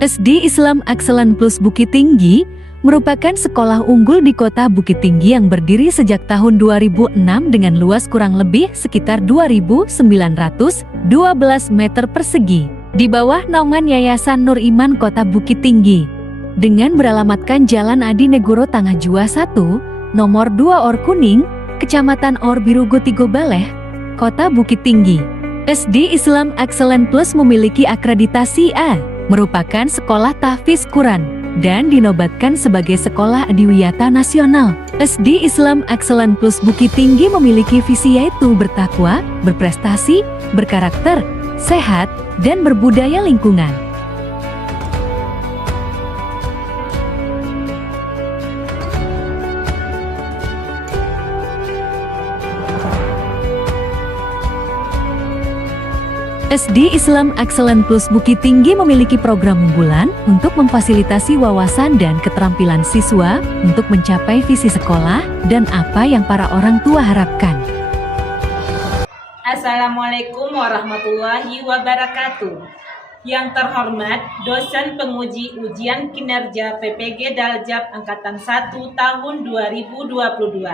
SD Islam Excellent Plus Bukit Tinggi merupakan sekolah unggul di kota Bukit Tinggi yang berdiri sejak tahun 2006 dengan luas kurang lebih sekitar 2.912 meter persegi di bawah naungan Yayasan Nur Iman Kota Bukit Tinggi. Dengan beralamatkan Jalan Adi Negoro Tangah Jua 1, nomor 2 Or Kuning, Kecamatan Or Biru Gotigo Baleh, Kota Bukit Tinggi. SD Islam Excellent Plus memiliki akreditasi A, merupakan sekolah tahfiz Quran, dan dinobatkan sebagai sekolah adiwiyata nasional. SD Islam Excellent Plus Bukit Tinggi memiliki visi yaitu bertakwa, berprestasi, berkarakter, sehat, dan berbudaya lingkungan. SD Islam Excellent Plus Bukit Tinggi memiliki program unggulan untuk memfasilitasi wawasan dan keterampilan siswa untuk mencapai visi sekolah dan apa yang para orang tua harapkan. Assalamualaikum warahmatullahi wabarakatuh. Yang terhormat dosen penguji ujian kinerja PPG Daljab Angkatan 1 tahun 2022.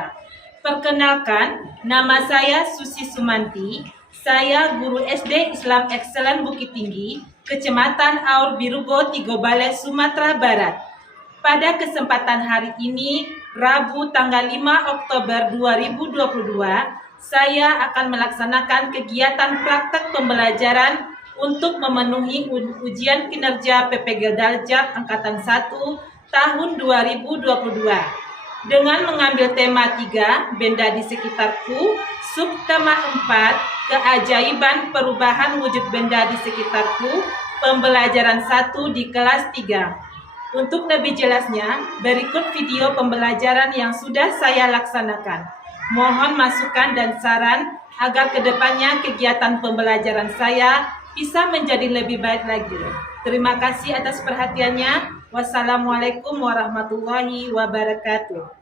Perkenalkan, nama saya Susi Sumanti. Saya guru SD Islam Excellent Bukit Tinggi, Kecamatan Aur Birugo, Tigobale, Sumatera Barat. Pada kesempatan hari ini, Rabu tanggal 5 Oktober 2022, saya akan melaksanakan kegiatan praktek pembelajaran untuk memenuhi ujian kinerja PPG Daljab Angkatan 1 tahun 2022. Dengan mengambil tema 3, benda di sekitarku, subtema 4, keajaiban perubahan wujud benda di sekitarku, pembelajaran 1 di kelas 3. Untuk lebih jelasnya, berikut video pembelajaran yang sudah saya laksanakan. Mohon masukan dan saran agar kedepannya kegiatan pembelajaran saya bisa menjadi lebih baik lagi. Terima kasih atas perhatiannya. Wassalamualaikum warahmatullahi wabarakatuh.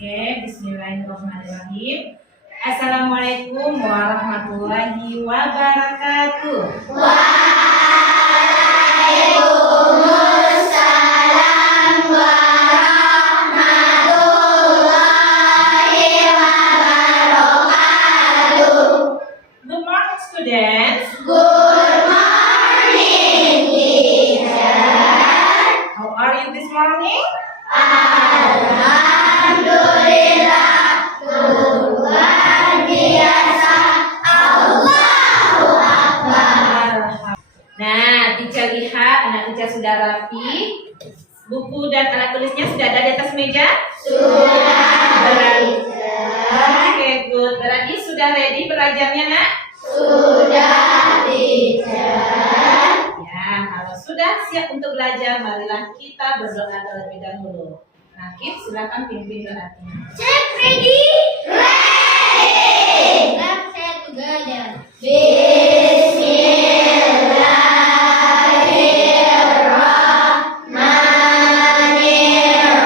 Oke, bismillahirrahmanirrahim. Assalamualaikum warahmatullahi wabarakatuh. Waalaikumsalam warahmatullahi wabarakatuh. Good morning, students. Good morning, teacher. How are you this morning? Alhamdulillah, luar biasa. Allahu Akbar. Nah, teacher lihat anak teacher sudah rapi. Buku dan alat tulisnya sudah ada di atas meja? Sudah, Oke, good. Berarti sudah ready belajarnya, nak? sudah, teacher. Ya, kalau sudah siap untuk belajar, marilah kita berdoa terlebih dahulu. Nakib, silakan pimpin doanya. Check ready? Ready! Let's say together.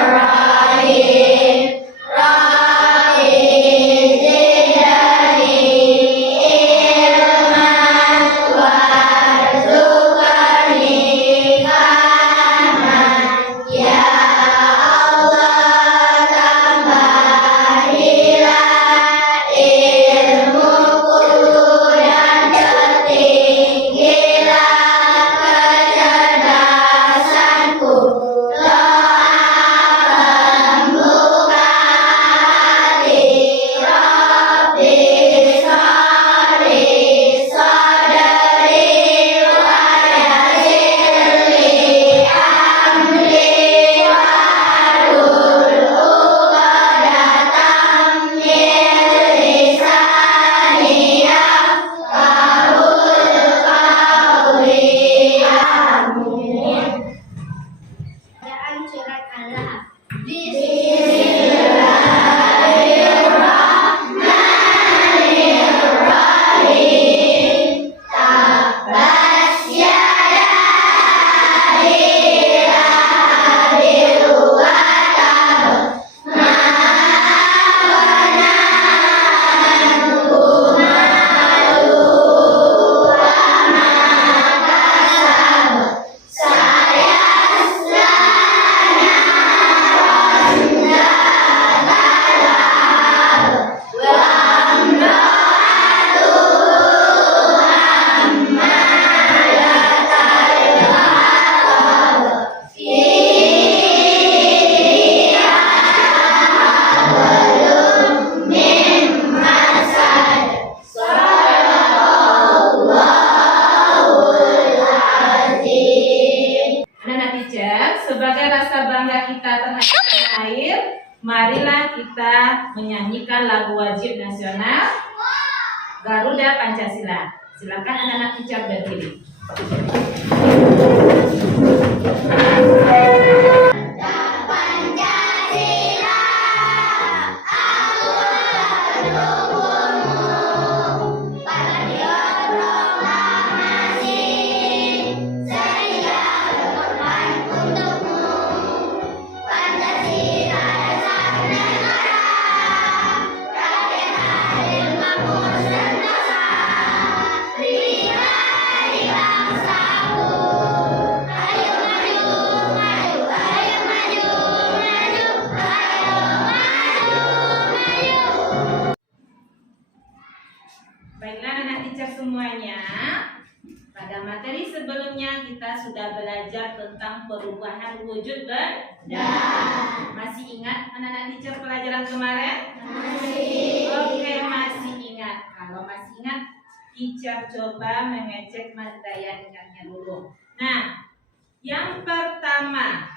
Bismillahirrahmanirrahim. Rabbi zidni ilman warzuqni fahman. Ya Allah, tambahilah ilmuku dan teacher, sebagai rasa bangga kita terhadap tanah air, marilah kita menyanyikan lagu wajib nasional Garuda Pancasila. Silakan anak-anak teacher berdiri. Baiklah anak teacher semuanya, pada materi sebelumnya kita sudah belajar tentang perubahan wujud benda. Masih ingat anak-anak teacher pelajaran kemarin? Masih. Oke, masih ingat. Kalau masih ingat, teacher coba mengecek daya ingatnya dulu. Nah, yang pertama,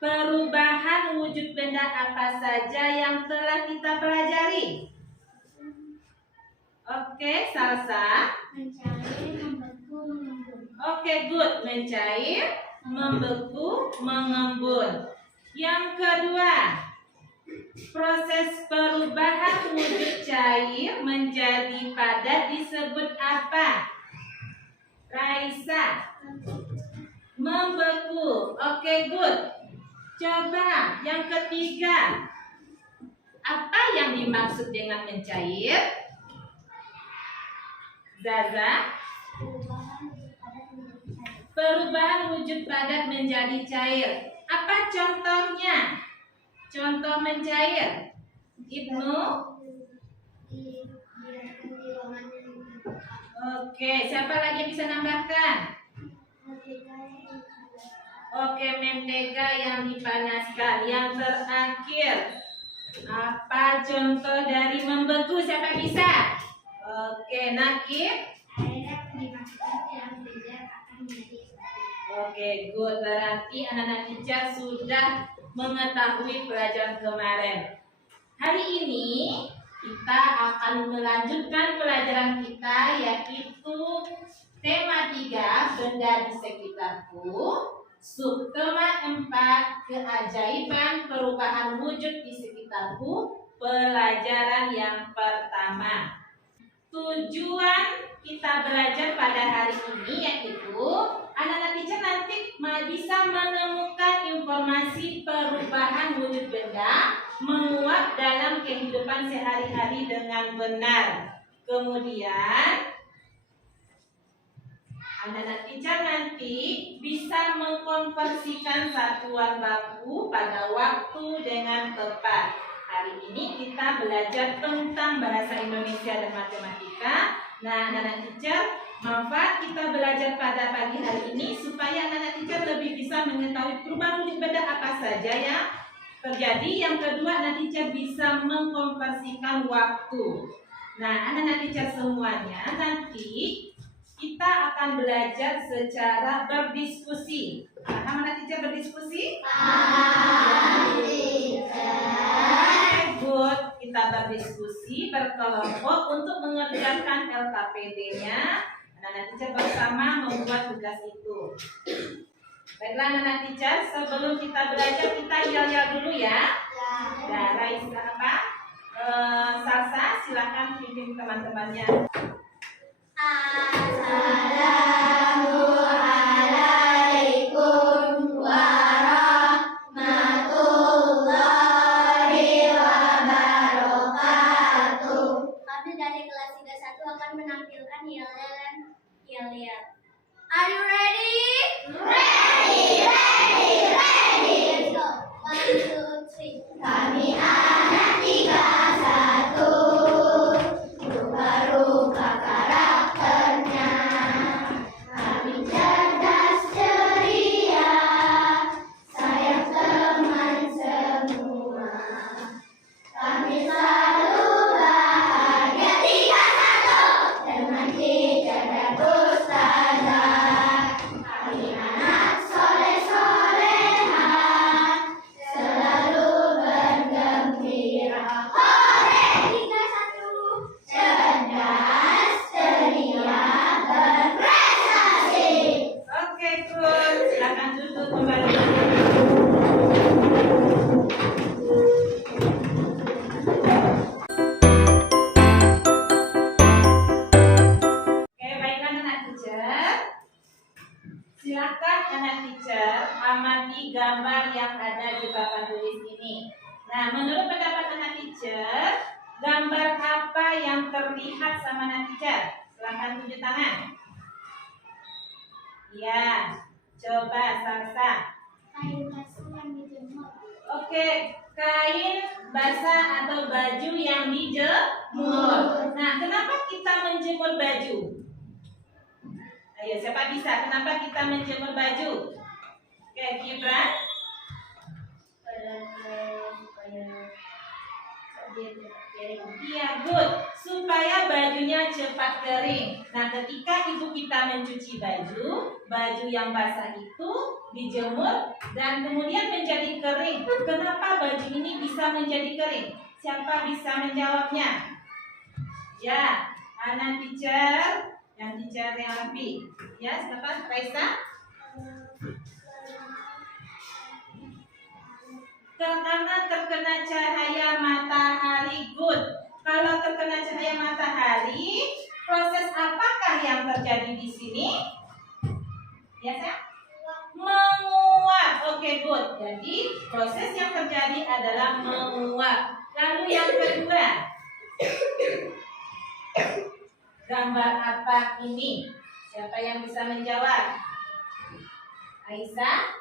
perubahan wujud benda apa saja yang telah kita pelajari? Oke, Salsa. Mencair, membeku, mengembun. Oke, good. Mencair, membeku, mengembun. Yang kedua, proses perubahan wujud cair menjadi padat disebut apa? Raisa. Membeku. Oke, good. Coba yang ketiga. Apa yang dimaksud dengan mencair? Zaza. Perubahan wujud padat menjadi cair. Apa contohnya? Contoh mencair. Ibnu. Oke, siapa lagi yang bisa nambahkan? Oke, mentega yang dipanaskan. Yang terakhir, apa contoh dari membeku? Siapa bisa? Oke, Nakib. Oke, good. Berarti anak-anak teacher sudah mengetahui pelajaran kemarin. Hari ini kita akan melanjutkan pelajaran kita, yaitu tema 3, benda di sekitarku. Subtema 4, keajaiban perubahan wujud di sekitarku. Pelajaran yang pertama. Tujuan kita belajar pada hari ini yaitu anak-anak teacher nanti bisa menemukan informasi perubahan wujud benda menguap dalam kehidupan sehari-hari dengan benar. Kemudian anak-anak teacher nanti bisa mengkonversikan satuan baku pada waktu dengan tepat. Hari ini kita belajar tentang bahasa Indonesia dan matematika. Nah, anak-anak teacher, manfaat kita belajar pada pagi hari ini supaya anak-anak teacher lebih bisa mengetahui perubahan wujud benda apa saja yang terjadi. Yang kedua, anak teacher bisa mengkonversikan waktu. Nah, anak-anak teacher semuanya, nanti kita akan belajar secara berdiskusi. Paham anak teacher berdiskusi? Good. Kita berdiskusi berkelompok untuk mengerjakan LKPD-nya. Anak-anak teacher bersama membuat tugas itu. Baiklah anak-anak teacher, sebelum kita belajar kita yel-yel dulu ya. Nah, Raisa apa? Salsa, silakan pimpin teman-temannya. Assalamualaikum warahmatullahi wabarakatuh. Kami dari kelas 31 akan menampilkan yel-yel. Are you ready? Ready. Let's go. 1, 2, 3. Kami anak 31. Rupa-rupa karakternya. Kami cerdas ceria, sayang teman semua. Kami selalu bahagia 3-1 dengan teacher dan ustazah. Kami anak Silakan duduk kembali. Oke, baiklah anak teacher. Silakan anak teacher amati gambar yang ada di papan tulis ini. Nah, menurut pendapat anak teacher, gambar apa yang terlihat sama anak teacher? Silakan tunjuk tangan. Ya, coba Salsa. Kain basah yang dijemur. Oke, kain basah atau baju yang dijemur. Nah, kenapa kita menjemur baju? Ayo, siapa bisa? Kenapa kita menjemur baju? Oke, Gibran. Iya, good. Supaya bajunya cepat kering. Nah, ketika ibu kita mencuci baju, baju yang basah itu dijemur dan kemudian menjadi kering. Kenapa baju ini bisa menjadi kering? Siapa bisa menjawabnya? Ya, anak teacher, yang teacher yang lebih. Ya, siapa? Raisa? Karena terkena cahaya matahari. Good. Kalau terkena cahaya matahari, proses apakah yang terjadi di sini? Ya, saya? Menguap. Oke, good. Jadi, proses yang terjadi adalah menguap. Lalu yang kedua, gambar apa ini? Siapa yang bisa menjawab? Aisyah?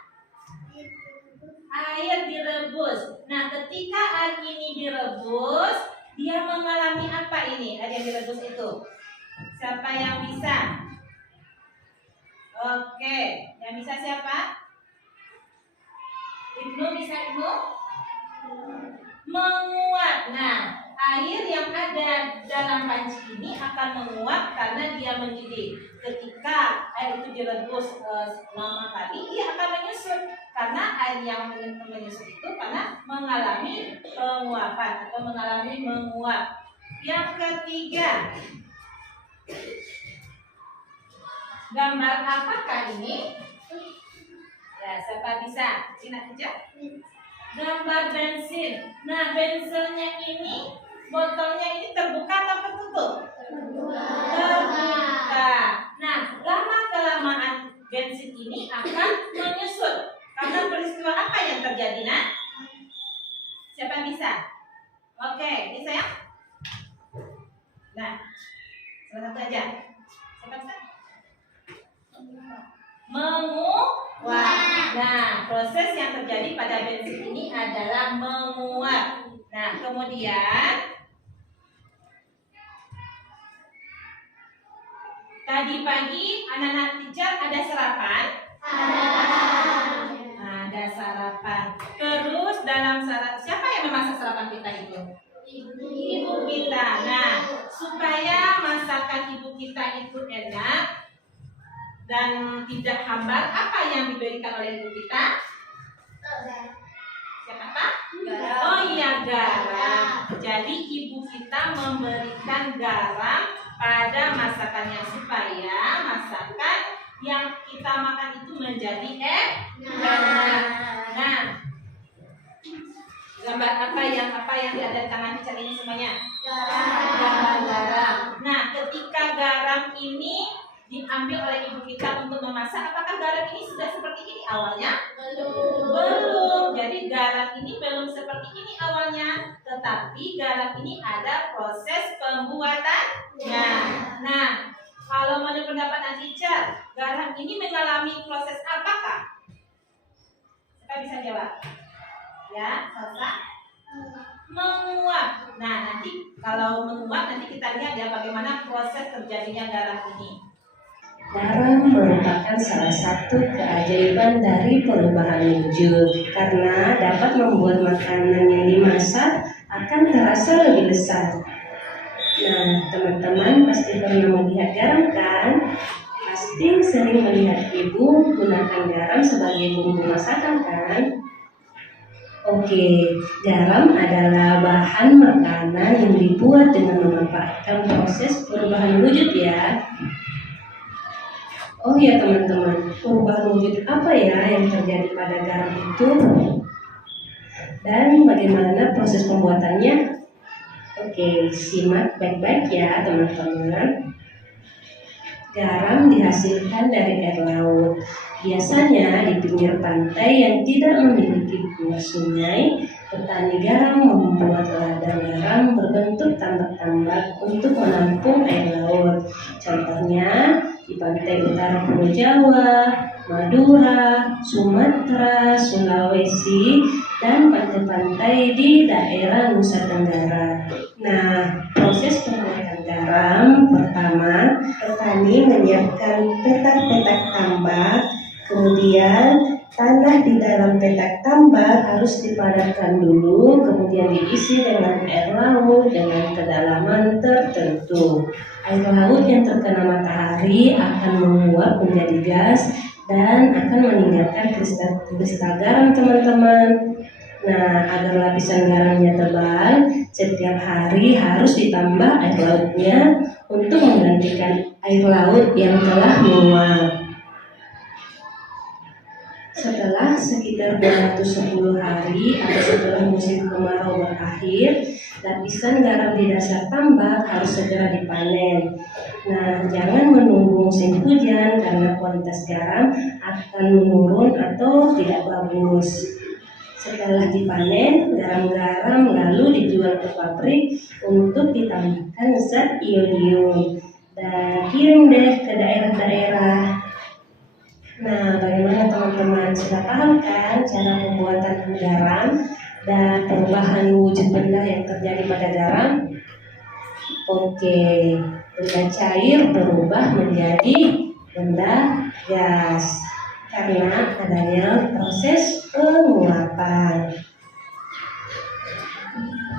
Air direbus. Nah, ketika air ini direbus, dia mengalami apa ini? Air yang direbus itu. Siapa yang bisa? Oke, yang bisa siapa? Ibnu bisa, Ibnu? Menguap. Nah, air yang ada dalam panci ini akan menguap karena dia mendidih. Ketika air itu direbus lama kali, dia akan menyusut. Karena air yang menyusut itu karena mengalami penguapan atau mengalami menguap. Yang ketiga, gambar apakah ini? Ya, siapa bisa? Cina aja. Gambar bensin. Nah, bensinnya ini, botolnya ini terbuka atau tertutup? Terbuka. Nah, lama-kelamaan bensin ini akan menyusut. Karena peristiwa apa yang terjadi, nak? Siapa bisa? Oke, bisa ya? Nah, salah satu aja. Siapa bisa? Menguap. Nah, proses yang terjadi pada bensin ini adalah menguap. Nah, kemudian tadi pagi anak-anak teacher ada sarapan? Ada sarapan. Terus dalam sarapan, siapa yang memasak sarapan kita itu? Ibu kita. Nah, supaya masakan ibu kita itu enak dan tidak hambar, apa yang diberikan oleh ibu kita? Siapa Pak? Garam. Oh iya, garam. Jadi ibu kita memberikan garam pada masakannya supaya masakan yang kita makan itu menjadi enak. Nah, gambar apa yang ada di tangan teacher ini semuanya? Gambar garam. Nah, ketika garam ini diambil oleh ibu kita untuk memasak, apakah garam ini sudah seperti ini awalnya? Belum. Jadi garam ini belum seperti ini awalnya, tetapi garam ini ada proses pembuatannya. Nah, kalau menurut pendapat teacher, garam ini mengalami proses apakah? Siapa bisa jawab? Ya, Salsa? Menguap. Nah, nanti kalau menguap nanti kita lihat ya bagaimana proses terjadinya garam ini. Garam merupakan salah satu keajaiban dari perubahan wujud karena dapat membuat makanan yang dimasak akan terasa lebih lezat. Nah, teman-teman pasti pernah melihat garam kan? Pasti sering melihat ibu gunakan garam sebagai bumbu masakan kan? Oke, garam adalah bahan makanan yang dibuat dengan memanfaatkan proses perubahan wujud ya. Oh ya teman-teman, perubahan wujud apa ya yang terjadi pada garam itu? Dan bagaimana proses pembuatannya? Oke, simak baik-baik ya teman-teman. Garam dihasilkan dari air laut. Biasanya di pinggir pantai yang tidak memiliki sungai, petani garam membuat ladang garam berbentuk tambak-tambak untuk menampung air laut. Contohnya di pantai utara Pulau Jawa, Madura, Sumatera, Sulawesi, dan pantai-pantai di daerah Nusa Tenggara. Nah, proses pembuatan garam pertama, petani menyiapkan petak-petak tambak, kemudian tanah di dalam petak tambak harus dipadatkan dulu, kemudian diisi dengan air laut dengan kedalaman tertentu. Air laut yang terkena matahari akan menguap menjadi gas dan akan meninggalkan kristal garam teman-teman. Nah, agar lapisan garamnya tebal, setiap hari harus ditambah air lautnya untuk menggantikan air laut yang telah menguap. Setelah sekitar 210 hari atau setelah musim kemarau berakhir, lapisan garam di dasar tambak harus segera dipanen. Nah, jangan menunggu musim hujan karena kualitas garam akan menurun atau tidak bagus. Setelah dipanen, garam-garam lalu dijual ke pabrik untuk ditambahkan zat iodium dan kirim deh ke daerah-daerah. Nah, bagaimana teman-teman? Sudah paham kan cara pembuatan garam dan perubahan wujud benda yang terjadi pada garam? Oke, benda cair berubah menjadi benda gas karena adanya proses penguapan.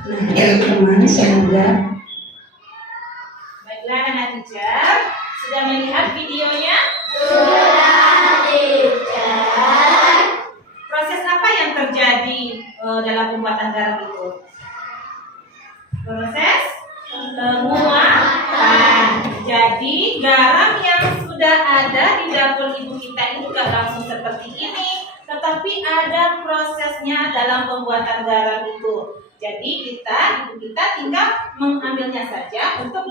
Nah, teman-teman, semoga Baiklah anak teacher, sudah melihat videonya? Proses apa yang terjadi dalam pembuatan garam itu? Proses penguapan. Jadi garam yang sudah ada di dapur ibu kita itu gak langsung seperti ini, tetapi ada prosesnya dalam pembuatan garam itu. Jadi ibu kita tinggal mengambilnya saja untuk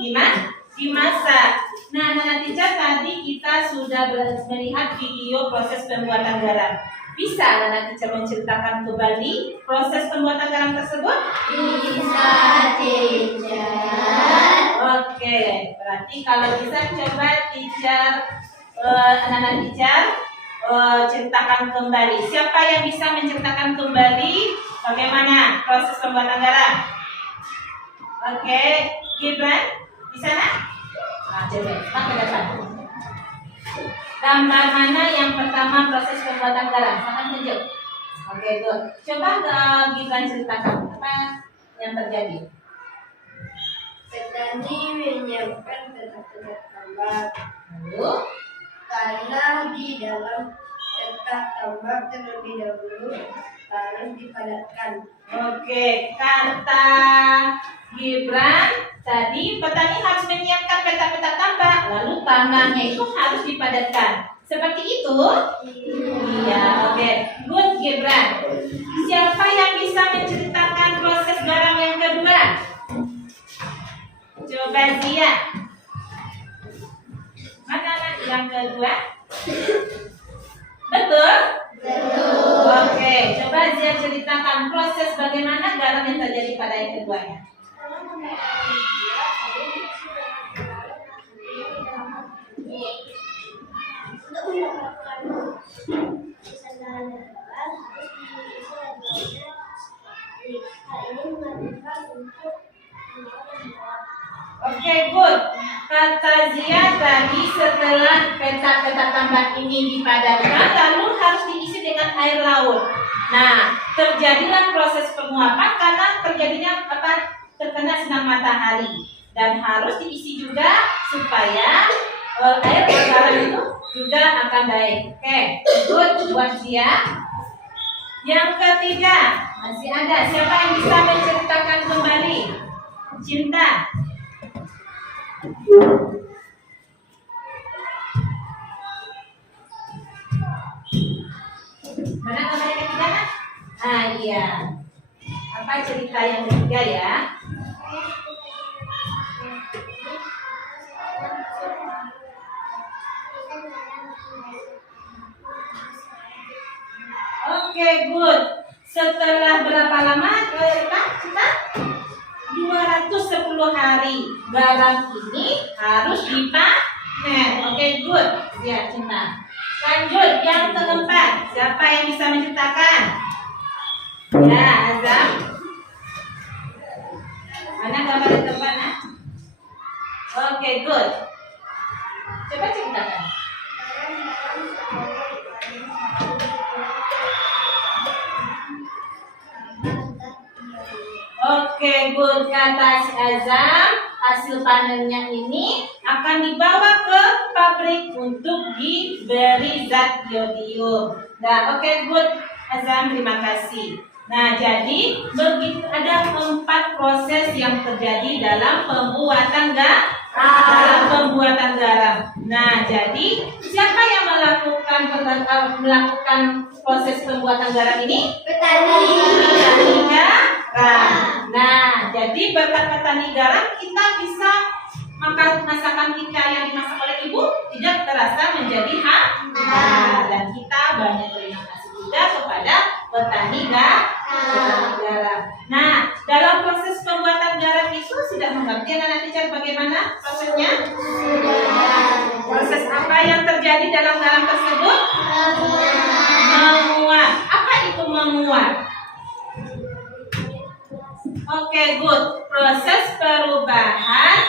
dimasak. Nah, nanti tadi kita sudah melihat video proses pembuatan garam. Bisa Nana Teacher menceritakan kembali proses pembuatan garam tersebut? Bisa, Teacher. Oke, berarti kalau bisa coba Nana Teacher ceritakan kembali. Siapa yang bisa menceritakan kembali bagaimana proses pembuatan garam? Oke, Gibran, di sana? Nah, coba, pakai depan. Gambar mana yang pertama proses pembuatan garam? Silakan tunjuk. Oke, good. Coba Gibran ceritakan apa yang terjadi. Petani menyiapkan petak-petak tambak. Lalu, Tanah di dalam petak tambak terlebih dahulu harus dipadatkan. oke, kata Gibran tadi petani harus menyiapkan petak-petak tambak, lalu tanahnya itu harus dipadatkan. Seperti itu? Iya, oke. Good, Gibran. Siapa yang bisa menceritakan proses garam yang kedua? Coba Zia. Mana yang kedua? Betul? Betul. Oke, coba Zia ceritakan proses bagaimana garam yang terjadi pada yang keduanya. Untuk mendapatkan kesadaran dalam harus diisi lagu-lagunya. Hal ini mengajarkan untuk menjawab. Oke, good. Kata Zia tadi setelah petak-petak tambak ini dipadatkan, lalu harus diisi dengan air laut. Nah, terjadilah proses penguapan karena terjadinya terkena sinar matahari dan harus diisi juga supaya air garam itu juga akan baik. Oke, good buat Zia. Yang ketiga, masih ada siapa yang bisa menceritakan kembali? Cinta. Mana gambar yang ketiga? Ah iya. Apa cerita yang ketiga ya? Oke, good. Setelah berapa lama kita 210 hari garam ini harus dipanen. Oke, good. Ya, Cinta. Lanjut yang keempat. Siapa yang bisa menceritakan? Ya, Azam. Mana gambar yang keempat? Nah? Oke, good. Coba ceritakan. Oke, good, kata si Azam, hasil panennya ini akan dibawa ke pabrik untuk diberi zat iodium. Nah, oke, good, Azam, terima kasih. Nah, jadi begitu ada 4 proses yang terjadi dalam pembuatan garam. Nah, jadi siapa yang melakukan proses pembuatan garam ini? Petani garam. Nah, jadi berkat petani garam kita bisa makan masakan kita yang dimasak oleh ibu tidak terasa menjadi hambar. Dan kita banyak terima kasih juga kepada petani garam. Nah, dalam proses pembuatan garam itu sudah mengerti anak teacher bagaimana prosesnya? Proses apa yang terjadi dalam garam tersebut? Menguap. Apa itu menguap? Oke, good. Proses perubahan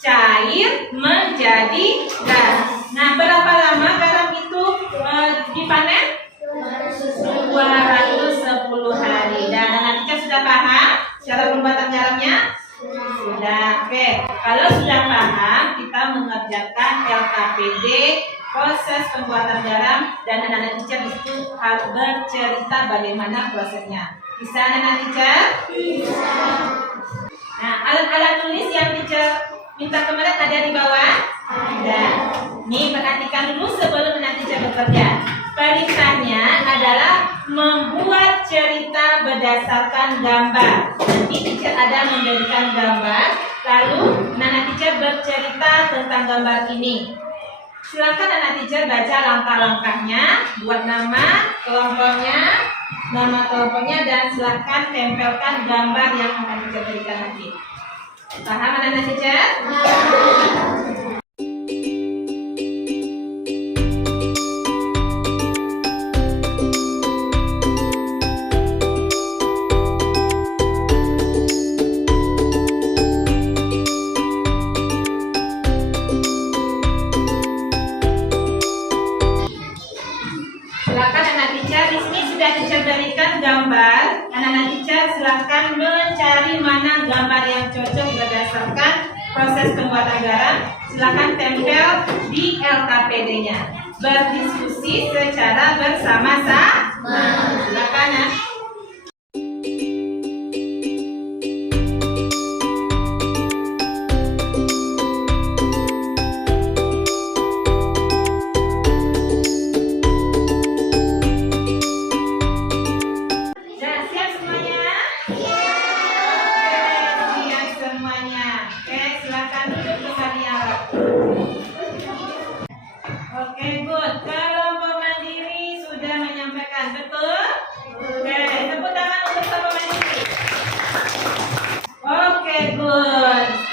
cair menjadi gas. Nah, berapa lama garam itu dipanen? 210 hari. Dan anak teacher sudah paham cara pembuatan garamnya? Sudah. Oke. Kalau sudah paham, kita mengerjakan LKPD proses pembuatan garam dan anak-anak teacher itu harus bercerita bagaimana prosesnya. Bisa anak teacher? Bisa. Nah, alat-alat tulis yang teacher minta kemarin ada di bawah? Ada. Nih, perhatikan dulu sebelum anak teacher bekerja. Perintahnya adalah membuat cerita berdasarkan gambar. Nanti teacher ada memberikan gambar, lalu anak teacher bercerita tentang gambar ini. Silakan anak teacher baca langkah-langkahnya, buat nama kelompoknya, dan silakan tempelkan gambar yang akan teacher berikan nanti. Paham anak teacher? Gambar, anak-anak teacher silakan mencari mana gambar yang cocok berdasarkan proses pembuatan garam. Silakan tempel di LKPD-nya. Berdiskusi secara bersama-sama. Silakan ya.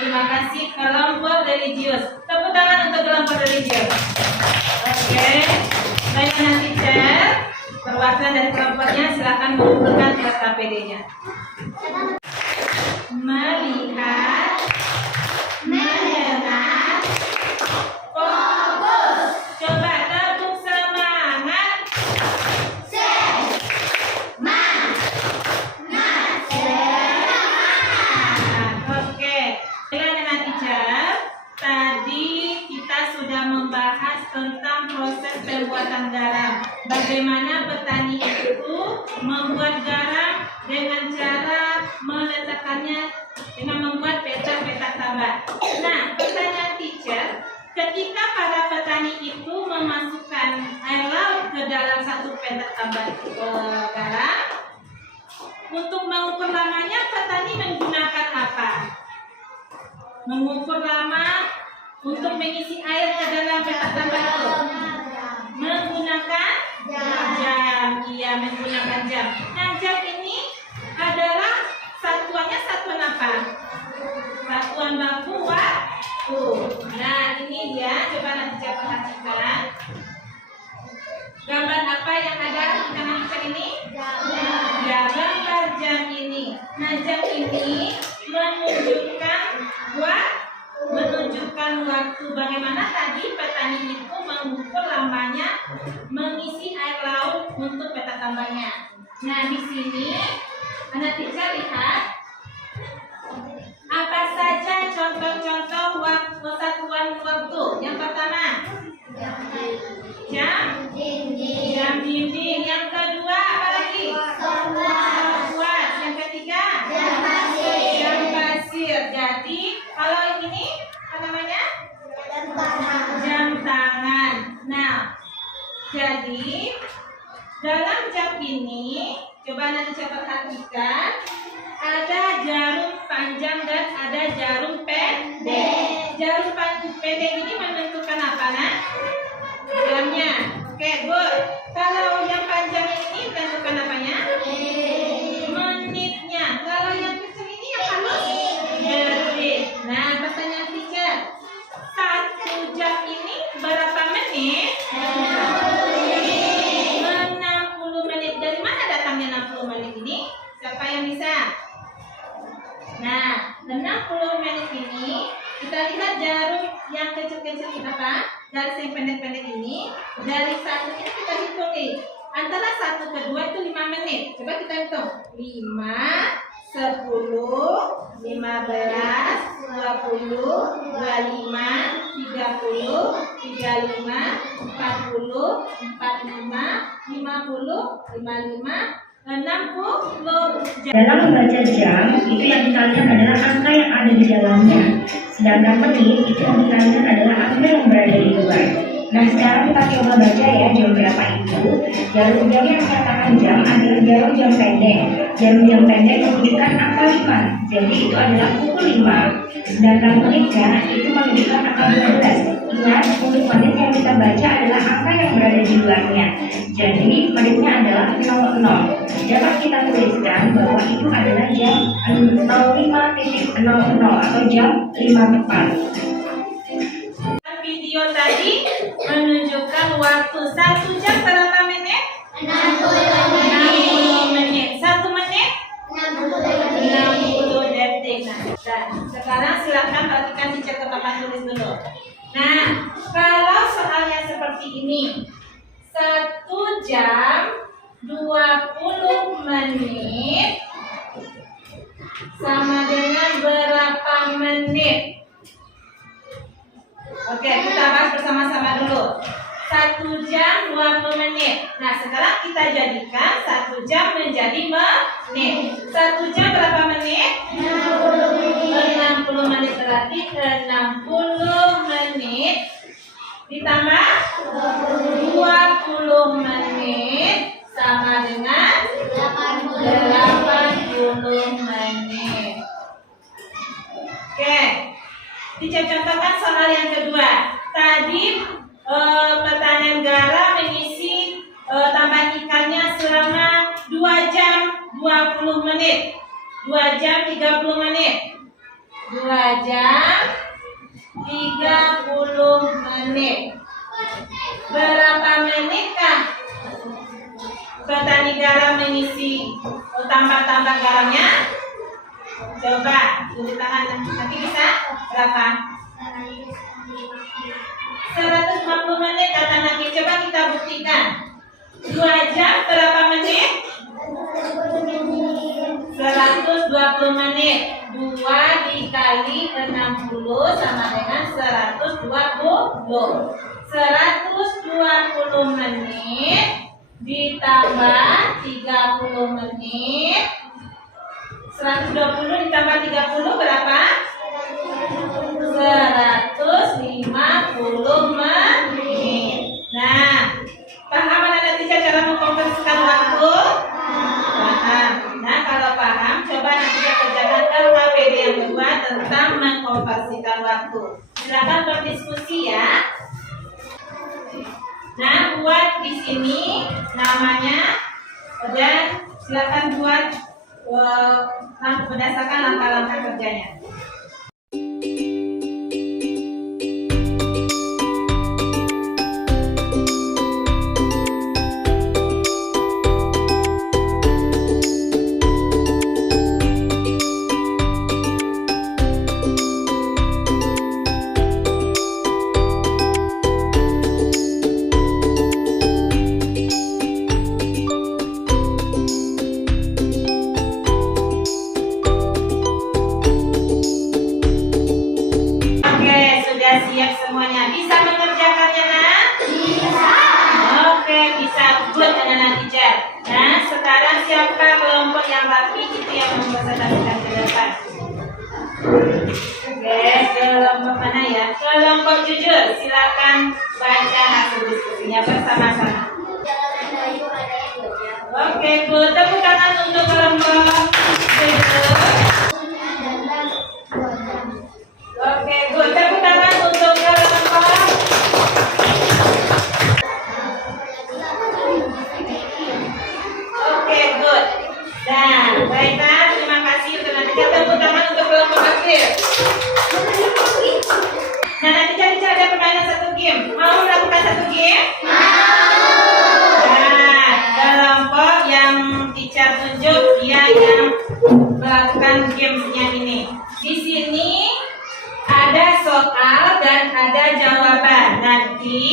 Terima kasih kelompok religius. Tepuk tangan untuk kelompok religius. Oke. Baik anak teacher, perwakilan dari kelompoknya silakan mengumpulkan LKPD-nya. Melihat, mendengar, fokus. Coba tepuk semangat. Tadi kita sudah membahas tentang proses pembuatan garam. Bagaimana petani itu membuat garam dengan cara meletakkannya dengan membuat petak-petak tambah. Nah, pertanyaan teacher, ketika para petani itu memasukkan air laut ke dalam satu pendek tambah garam. Untuk mengukur lamanya, petani menggunakan apa? Mengukur lama untuk mengisi air ke dalam petak tambah itu. Menggunakan jam. Iya, menggunakan jam. Nah, jam ini adalah satuannya satuan apa? Satuan baku waktu. Nah, ini dia. Coba nanti saya perhatikan. Gambar apa yang ada di kanan kita ini? Ya, gambar jam ini. Nah, jam ini menunjukkan waktu bagaimana tadi petani itu mengukur lamanya mengisi air laut untuk petak tambahnya. Nah, di sini anak teacher lihat apa saja contoh-contoh satuan waktu. Yang pertama, jam dinding. Yang kedua, apa lagi? Stopwatch. Yang ketiga, jam pasir. Jadi kalau ini apa namanya? Jam tangan. Nah, jadi dalam jam ini coba nanti saya perhatikan ada jarum panjang dan ada jarum pendek. Jarum pendek ini menentukan apa, nak? Jamnya. Oke, good. Kalau yang panjang ini menentukan apanya? Menitnya. Kalau yang kecil ini yang halus? Detik. Nah, pertanyaan teacher. 1 jam ini berapa menit? 60 menit. Dari mana datangnya 60 menit ini? Siapa yang bisa? Nah, 60 menit ini kita lihat jarum yang kecil-kecil ini apa? Garis yang pendek-pendek ini. Dari 1 ini kita hitung nih. Antara 1 ke 2 itu 5 menit. Coba kita hitung. 5, 10, 15, 20, 25, 30, 35, 40, 45, 50, 55, 60. Dalam membaca jam, itu yang kita lihat adalah angka yang ada di dalamnya. Sedangkan menit, itu yang kita lihat adalah angka yang berada di luar. Nah, sekarang kita coba baca ya jam berapa itu. Jarum jam yang menyatakan jam adalah jarum jam pendek. Jarum jam pendek menunjukkan angka 5. Jadi itu adalah pukul 5. Sedangkan menitnya itu menunjukkan angka 12. Ingat, untuk menit yang kita baca adalah angka yang berada di luarnya. Jadi menitnya adalah 00. Dapat kita tuliskan bahwa itu adalah jam 05.00 atau jam 5 tepat. Video tadi menunjukkan waktu 1 jam berapa menit? 60 menit. 1 menit? 60 detik. Nah, sekarang silakan perhatikan teacher ke papan tulis dulu. Nah, kalau soalnya seperti ini, 1 jam 20 menit sama dengan berapa menit? Oke, kita bahas bersama-sama dulu. 1 jam 20 menit. Nah, sekarang kita jadikan 1 jam menjadi menit. 1 jam berapa menit? 60 menit. Berarti 60 menit ditambah 20 menit sama dengan 80 menit. Oke. Teacher contohkan soal yang kedua. Tadi pertanian garam mengisi tambah ikannya selama 2 jam 20 menit. 2 jam 30 menit. 2 jam 30 menit. Berapa menitkah petani garam mengisi tambah-tambah garamnya? Coba tunjuk tangan, nanti bisa berapa? 150 menit kata Naki. Coba kita buktikan. 2 jam berapa menit? 120 menit. 2 dikali 60 sama dengan 120. 120 menit ditambah 30 menit. 120 ditambah 30 berapa? 150 menit. Nah, paham anak-anak cara mengkonversi isi ya. Nah, buat di sini namanya dan silakan buat berdasarkan langkah-langkah kerjanya. Siap semuanya, bisa mengerjakannya nak? Bisa. Oke, bisa. Good anak-anak teacher. Nah, sekarang siapa kelompok yang rapi itu yang mempresentasikan ke depan? Oke, kelompok mana ya? Kelompok jujur. Silakan baca hasil diskusinya bersama-sama. Oke, good. Tepuk tangan untuk kelompok jujur. Oke, good. Tepuk tangan untuk kelompok. Oke, good. Nah, baiklah. Terima kasih untuk nanti. Tepuk tangan untuk kelompok akhir. Nah, nanti kita ada permainan satu game. Mau melakukan satu game? Nah, kelompok yang teacher tunjuk dia yang melakukan gamesnya ini. Di sini ada soal dan ada jawaban. Nanti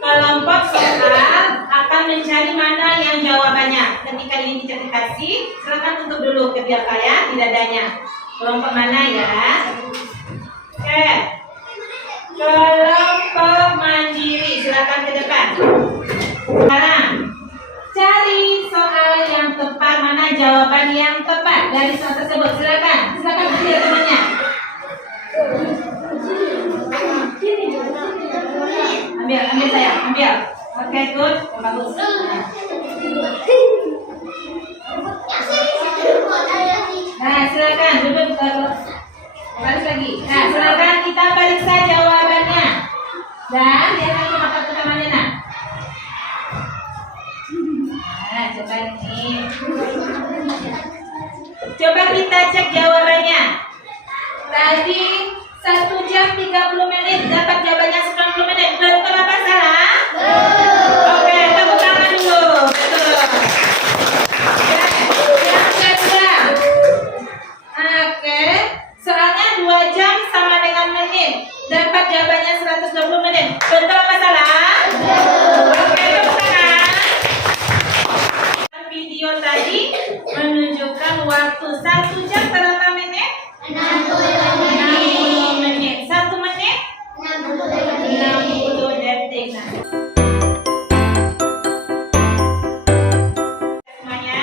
kelompok soal akan mencari mana yang jawabannya. Ketika ini dikasih, silakan tutup dulu kebiar ya, tidak adanya. Kelompok mana ya? Oke. Kelompok mandiri, silakan ke depan. Sekarang cari soal yang tepat, mana jawaban yang tepat dari soal tersebut. Silakan pilih temannya. Ambil saya, ambil. Oke, good, bagus. Nah, silakan duduk balik lagi. Nah, silakan kita periksa jawabannya. Dan lihat ke mata utamanya nak. Nah, coba ini. Coba kita cek jawabannya. Tadi 1 jam 30 menit dapat jawabannya 90 menit. Betul apa salah? Oke, tepuk tangan dulu. Betul. Yang kedua. Oke, soalnya 2 jam sama dengan menit. Dapat jawabannya 120 menit. Betul apa salah? Oke, tepuk tangan. Video tadi menunjukkan waktu 1 jam berapa menit? 60 menit. 1 menit? 60 detik. Semuanya?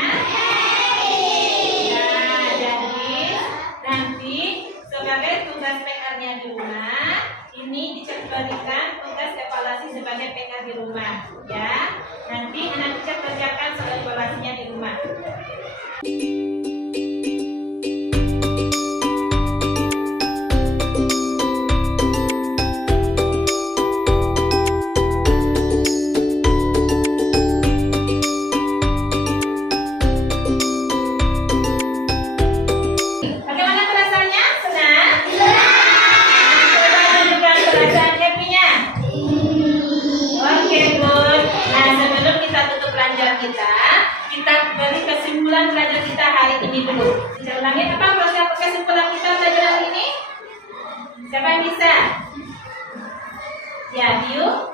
Nah, jadi nanti sebagai tugas PR-nya di rumah, ini diberikan tugas evaluasi sebagai PR di rumah, ya. Nanti anak teacher kerjakan soal evaluasinya di rumah. Bagaimana perasaannya? Senang? Coba tunjukkan perasaan happy-nya. Oke, good. Nah, sebelum kita tutup pelajaran kita beri kesimpulan pelajaran kita hari ini dulu. Bisa ulangi apa kesimpulan kita pelajaran hari ini? Siapa yang bisa? Ya, yuk.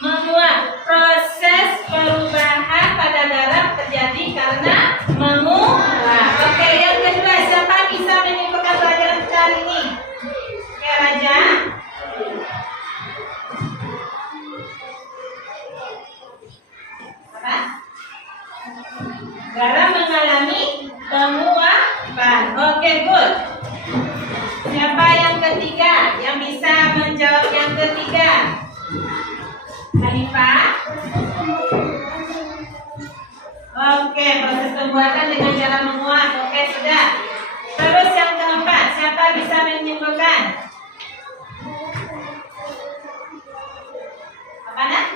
Menguap. Proses perubahan pada garam terjadi karena menguap. Oke, yang kedua, siapa bisa menyimpulkan pelajaran kita hari ini? Ya, Raja. Apa? Garam mengalami penguapan. Oke, good. Siapa yang ketiga yang bisa menjawab yang ketiga? Hanifah. Oke, proses pembuatan dengan cara menguap. Oke, sudah. Terus yang keempat, siapa bisa menyimpulkan? Mana?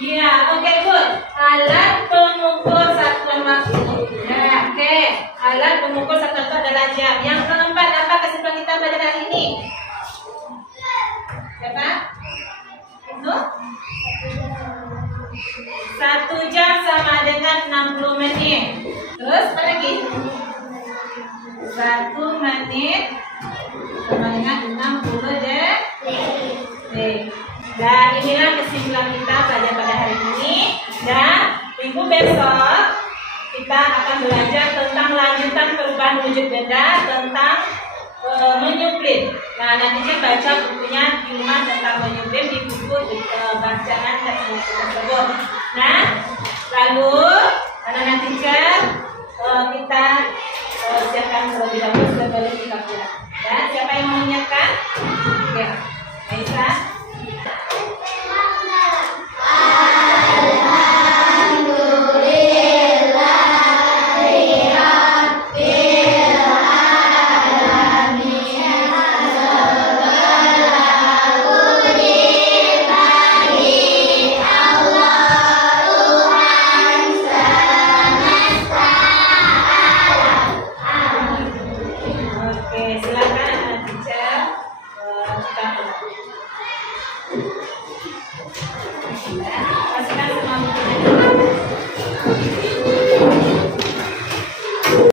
Iya, oke, good. Alat pengukur satuan waktu. Nah, oke. Alat pengukur satuan waktu adalah jam. Yang keempat, apa kesimpulan kita pada hari ini? Siapa? Itu? 1 jam sama dengan 60 menit. Terus apa lagi? 1 menit sama dengan 60 detik. Dan inilah kesimpulan kita belajar pada hari ini. Dan minggu besok kita akan belajar tentang lanjutan perubahan wujud benda, tentang menyuplin. Nah, nantinya baca bukunya di rumah tentang menyuplin di buku bacaan tersebut. Nah,